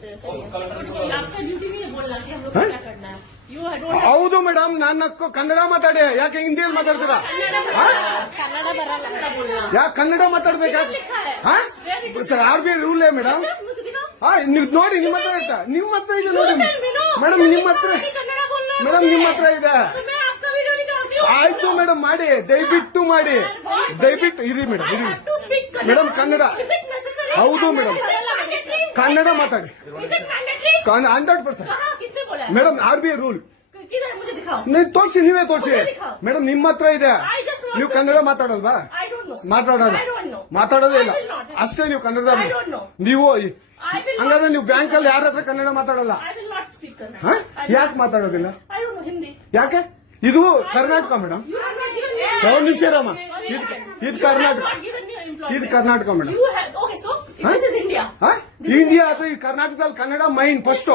बोलते हैं, चलिए। आपका ड्यूटी नहीं है बोलना कि हम लोग को क्या करना है। ಹೌದು ಮೇಡಮ್, ನನ್ನ ಕನ್ನಡ ಮಾತಾಡಿ, ಯಾಕೆ ಹಿಂದಿಯಲ್ಲಿ ಮಾತಾಡ್ತೀರಾ? ಕನ್ನಡ ಬರಲ್ಲ ಅಂತ बोलना। ಯಾಕೆ ಕನ್ನಡ ಮಾತಾಡ್ಬೇಕಾ? R B I rule madam. ನೀವು ನೋಡಿ, ನಿಮ್ಮ ಹತ್ರ ಇತ್ತ, ನಿಮ್ಮ ಹತ್ರ ಇದೆ ನೋಡಿ ಮೇಡಮ್, ನಿಮ್ಮ ಹತ್ರ ಮೇಡಮ್, ನಿಮ್ಮ ಹತ್ರ ಇದೆ. ಆಯ್ತು ಮೇಡಮ್, ಮಾಡಿ, ದಯವಿಟ್ಟು ಮಾಡಿ, ದಯವಿಟ್ಟು ಇರಿ ಮೇಡಮ್, ಇರಿ ಮೇಡಮ್. ಕನ್ನಡ ಹೌದು ಮೇಡಮ್, ಕನ್ನಡ ಮಾತಾಡಿ 100%. Madam, R B I rule ನೀವು ತೋರಿಸಿ, ನೀವೇ ತೋರಿಸಿ ಮೇಡಮ್, ನಿಮ್ಮ ಹತ್ರ ಇದೆ. ನೀವು ಕನ್ನಡ ಮಾತಾಡಲ್ವಾ? ಮಾತಾಡೋದೇ ಇಲ್ಲ ಅಷ್ಟೇ. ನೀವು ಕನ್ನಡ ನೀವು ಹಂಗಾದ್ರೆ ನೀವು ಬ್ಯಾಂಕ್ ಅಲ್ಲಿ ಯಾರ ಹತ್ರ ಕನ್ನಡ ಮಾತಾಡಲ್ಲ? ಯಾಕೆ ಮಾತಾಡೋದಿಲ್ಲ? ಯಾಕೆ? ಇದು ಕರ್ನಾಟಕ ಮೇಡಮ್. ಒಂದು ನಿಮಿಷ ರಾಮ, ಇದು ಕರ್ನಾಟಕ, ಇದು ಕರ್ನಾಟಕ ಮೇಡಮ್. ಇಂಡಿಯಾ ಅಥವಾ ಈ ಕರ್ನಾಟಕದಲ್ಲಿ Kannada main first,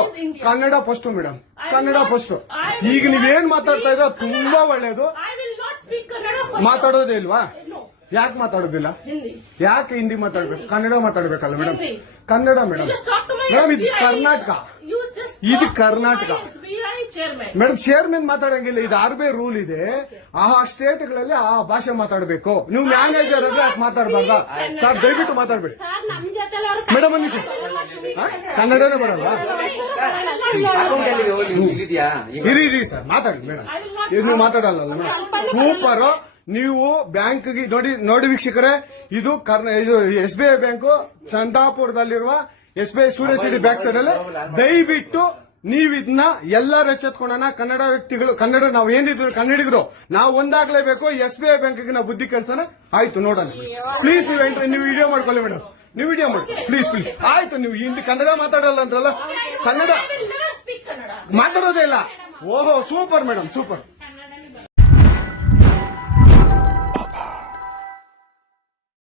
Kannada first madam, Kannada first. ಈಗ ನೀವೇನ್ ಮಾತಾಡ್ತಾ ಇರೋ ತುಂಬಾ ಒಳ್ಳೇದು. ಮಾತಾಡೋದೇ ಇಲ್ವಾ? ಯಾಕೆ ಮಾತಾಡೋದಿಲ್ಲ? ಯಾಕೆ ಹಿಂದಿ ಮಾತಾಡ್ಬೇಕು? ಕನ್ನಡ ಮಾತಾಡ್ಬೇಕಲ್ಲ ಮೇಡಮ್. ಕನ್ನಡ ಮೇಡಮ್. ಮೇಡಮ್, ಇದು ಕರ್ನಾಟಕ, ಇದು ಕರ್ನಾಟಕ ಮೇಡಮ್. ಚೇರ್ಮನ್ ಮಾತಾಡಂಗಿಲ್ಲ, ಇದು ಆರ್ ಬಿ ಐ ರೂಲ್ ಇದೆ. ಆ ಸ್ಟೇಟ್ಗಳಲ್ಲಿ ಆ ಭಾಷೆ ಮಾತಾಡಬೇಕು. ನೀವು ಮ್ಯಾನೇಜರ್ ಆದ್ರೆ ಯಾಕೆ ಮಾತಾಡಬಾರ್ದ? ಸರ್ ದಯವಿಟ್ಟು ಮಾತಾಡ್ಬೇಡಿ ಮೇಡಮ್. ಒಂದು ನಿಮಿಷ, ಕನ್ನಡನೇ ಬರಲ್ಲ? ಇರಿ ಸರ್, ಮಾತಾಡಿ ಮೇಡಮ್. ಇದು ನೀವು ಮಾತಾಡಲ್ಲ ಮೇಡಮ್. ಸೂಪರ್. ನೀವು ಬ್ಯಾಂಕ್ಗೆ ನೋಡಿ ವೀಕ್ಷಕರೇ, ಇದು ಎಸ್ ಬಿ ಐ ಬ್ಯಾಂಕು ಚಂದಾಪುರದಲ್ಲಿರುವ S B I Surya city back side ಅಲ್ಲಿ. ದಯವಿಟ್ಟು ನೀವು ಇದನ್ನ ಎಲ್ಲರೂ ಎಚ್ಚೆತ್ಕೊಳ್ಳೋಣ. ಕನ್ನಡ ವ್ಯಕ್ತಿಗಳು, ಕನ್ನಡ ನಾವು ಏನಿದ್ರು ಕನ್ನಡಿಗರು, ನಾವು ಒಂದಾಗ್ಲೇಬೇಕು. ಎಸ್ ಬಿ ಐ ಬ್ಯಾಂಕ್ಗೆ ನಾವು ಬುದ್ಧಿ ಕಲ್ಸೋಣ. ಆಯ್ತು, ನೋಡೋಣ ಪ್ಲೀಸ್. ನೀವು ವಿಡಿಯೋ ಮಾಡ್ಕೊಳ್ಳಿ ಮೇಡಮ್, ನೀವು ವಿಡಿಯೋ ಮಾಡಿ ಪ್ಲೀಸ್ ಪ್ಲೀಸ್. ಆಯ್ತು, ನೀವು ಹಿಂದಿ ಕನ್ನಡ ಮಾತಾಡಲ್ಲ ಅಂದ್ರಲ್ಲ, ಕನ್ನಡ ಮಾತಾಡೋದೇ ಇಲ್ಲ. ಓಹೋ, ಸೂಪರ್ ಮೇಡಮ್, ಸೂಪರ್.